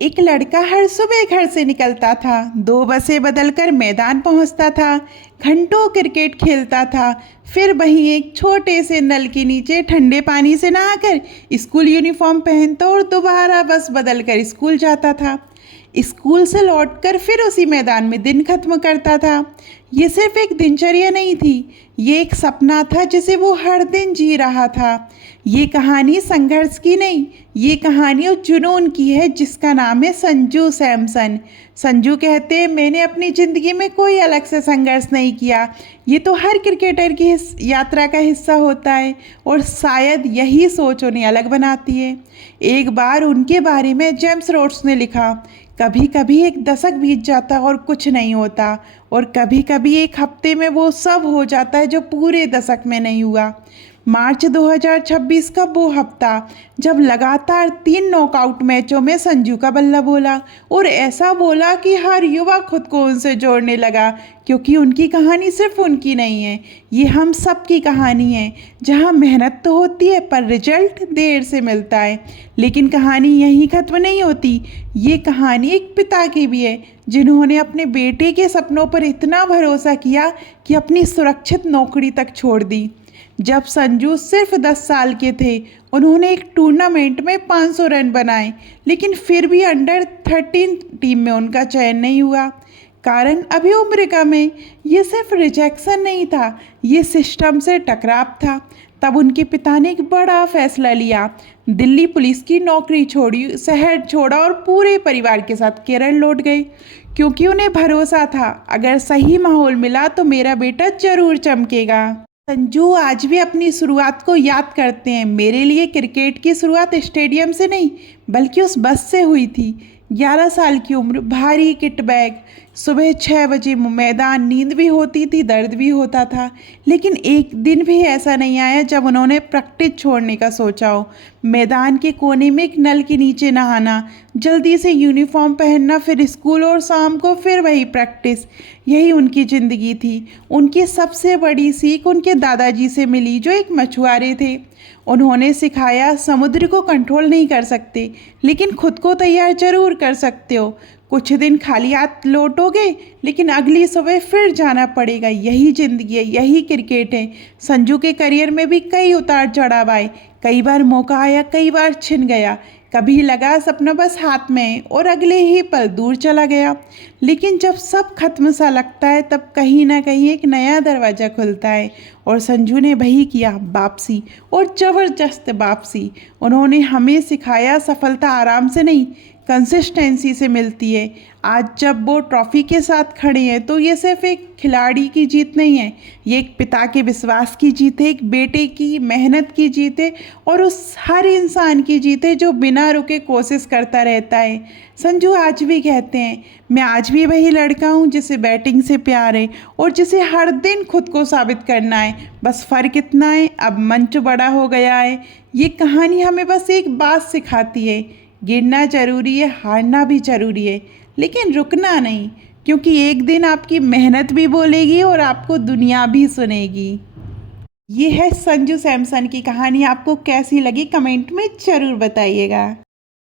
एक लड़का हर सुबह घर से निकलता था, दो बसें बदलकर मैदान पहुंचता था, घंटों क्रिकेट खेलता था, फिर वहीं एक छोटे से नल के नीचे ठंडे पानी से नहाकर स्कूल यूनिफॉर्म पहनता और दोबारा बस बदलकर स्कूल जाता था। स्कूल से लौटकर फिर उसी मैदान में दिन खत्म करता था। ये सिर्फ एक दिनचर्या नहीं थी, ये एक सपना था जिसे वो हर दिन जी रहा था। ये कहानी संघर्ष की नहीं, ये कहानी उस जुनून की है जिसका नाम है संजू सैमसन। संजू कहते हैं, मैंने अपनी ज़िंदगी में कोई अलग से संघर्ष नहीं किया, ये तो हर क्रिकेटर की यात्रा का हिस्सा होता है और शायद यही सोच उन्हें अलग बनाती है। एक बार उनके बारे में जेम्स रोड्स ने लिखा, कभी कभी एक दशक बीत जाता और कुछ नहीं होता, और कभी कभी एक हफ्ते में वो सब हो जाता है जो पूरे दशक में नहीं हुआ। मार्च 2026 का वो हफ्ता जब लगातार 3 नॉकआउट मैचों में संजू का बल्ला बोला, और ऐसा बोला कि हर युवा खुद को उनसे जोड़ने लगा, क्योंकि उनकी कहानी सिर्फ उनकी नहीं है, ये हम सब की कहानी है, जहां मेहनत तो होती है पर रिजल्ट देर से मिलता है। लेकिन कहानी यहीं ख़त्म नहीं होती, ये कहानी एक पिता की भी है जिन्होंने अपने बेटे के सपनों पर इतना भरोसा किया कि अपनी सुरक्षित नौकरी तक छोड़ दी। जब संजू सिर्फ 10 साल के थे, उन्होंने एक टूर्नामेंट में 500 रन बनाए, लेकिन फिर भी अंडर 13 टीम में उनका चयन नहीं हुआ। कारण अभी उम्र कम है। ये सिर्फ रिजेक्शन नहीं था, ये सिस्टम से टकराव था। तब उनके पिता ने एक बड़ा फैसला लिया, दिल्ली पुलिस की नौकरी छोड़ी, शहर छोड़ा और पूरे परिवार के साथ केरल लौट गए, क्योंकि उन्हें भरोसा था अगर सही माहौल मिला तो मेरा बेटा जरूर चमकेगा। संजू आज भी अपनी शुरुआत को याद करते हैं। मेरे लिए क्रिकेट की शुरुआत स्टेडियम से नहीं बल्कि उस बस से हुई थी। 11 साल की उम्र, भारी किट बैग, सुबह 6 बजे मैदान, नींद भी होती थी, दर्द भी होता था, लेकिन एक दिन भी ऐसा नहीं आया जब उन्होंने प्रैक्टिस छोड़ने का सोचा हो। मैदान के कोने में एक नल के नीचे नहाना, जल्दी से यूनिफॉर्म पहनना, फिर स्कूल और शाम को फिर वही प्रैक्टिस, यही उनकी ज़िंदगी थी। उनकी सबसे बड़ी सीख उनके दादाजी से मिली जो एक मछुआरे थे। उन्होंने सिखाया, समुद्र को कंट्रोल नहीं कर सकते लेकिन खुद को तैयार जरूर कर सकते हो। कुछ दिन खाली हाथ लौटोगे लेकिन अगली सुबह फिर जाना पड़ेगा। यही ज़िंदगी है, यही क्रिकेट है। संजू के करियर में भी कई उतार चढ़ाव आए, कई बार मौका आया, कई बार छिन गया, कभी लगा सपना बस हाथ में है और अगले ही पल दूर चला गया। लेकिन जब सब खत्म सा लगता है तब कहीं ना कहीं एक नया दरवाज़ा खुलता है, और संजू ने वही किया, वापसी, और ज़बरदस्त वापसी। उन्होंने हमें सिखाया सफलता आराम से नहीं, कंसिस्टेंसी से मिलती है। आज जब वो ट्रॉफी के साथ खड़े हैं तो ये सिर्फ एक खिलाड़ी की जीत नहीं है, ये एक पिता के विश्वास की जीत है, एक बेटे की मेहनत की जीत है, और उस हर इंसान की जीत है जो बिना रुके कोशिश करता रहता है। संजू आज भी कहते हैं, मैं आज भी वही लड़का हूँ जिसे बैटिंग से प्यार है और जिसे हर दिन खुद को साबित करना है। बस फ़र्क इतना है, अब मंच बड़ा हो गया है। ये कहानी हमें बस एक बात सिखाती है, गिरना जरूरी है, हारना भी जरूरी है, लेकिन रुकना नहीं, क्योंकि एक दिन आपकी मेहनत भी बोलेगी और आपको दुनिया भी सुनेगी। ये है संजू सैमसन की कहानी। आपको कैसी लगी कमेंट में ज़रूर बताइएगा।